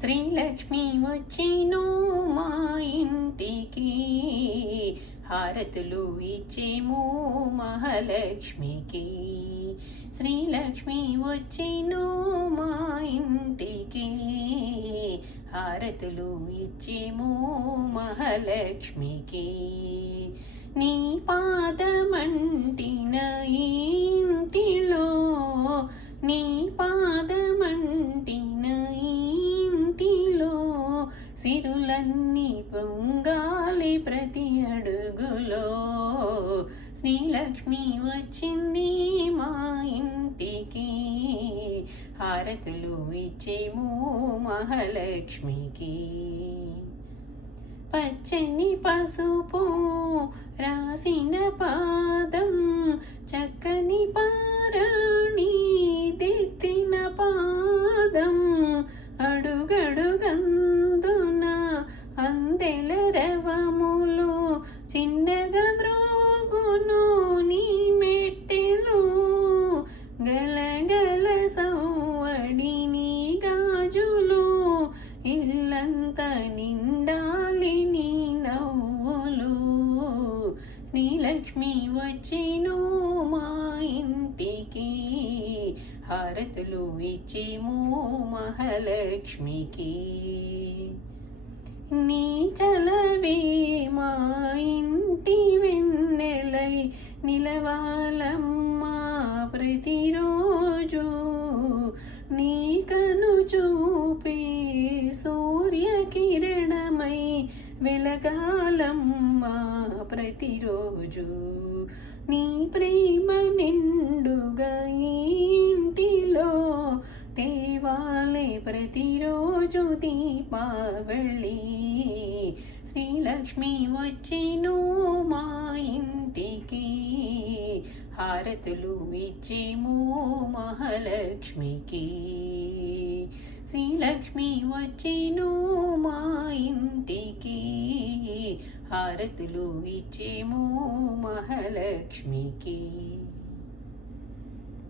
శ్రీలక్ష్మి వచ్చిను మా ఇంటికి, హారతులు ఇచ్చేము మహాలక్ష్మికి. శ్రీలక్ష్మి వచ్చిను మా ఇంటికి, హారతులు ఇచ్చేము మహాలక్ష్మికి. నీ పాదమంటిన ఇంటిలో, నీ పాదమంటిన ఇంటిలో, సిరులన్నీ పొంగాలి ప్రతి అడుగులో. శ్రీలక్ష్మి వచ్చింది మా ఇంటికి, హారతులు ఇచ్చేము మహాలక్ష్మికి. పచ్చని పసుపు రాసిన పాదం, చక్కని పారాణి దిద్దిన పాదం, అడుగడుగందున అందెల రవములు, చిన్నగా మ్రోగును నీ మెట్టెలు, గలగల సవ్వడి నీ గాజులు, ఇల్లంత నిండాలి నీ నవ్వులు. శ్రీలక్ష్మి వచ్చిను మా ఇంటికి, హారతులు ఇచ్చేము మహాలక్ష్మికి. నీ చలవే మా ఇంటి వెన్నెలై నిలవాలమ్మా ప్రతిరోజు, నీ కను చూపే సూర్యకిరణమై వెలగాలమ్మా ప్రతిరోజు. నీ ప్రేమ నిండుగా ఇంటిలో తేవాలే ప్రతిరోజు దీపావళి. శ్రీలక్ష్మి వచ్చిను మా ఇంటికి, హారతులు ఇచ్చేము మహాలక్ష్మికి. శ్రీలక్ష్మి వచ్చిను మా ఇంటికి, హారతులు ఇచ్చేము మహాలక్ష్మికి.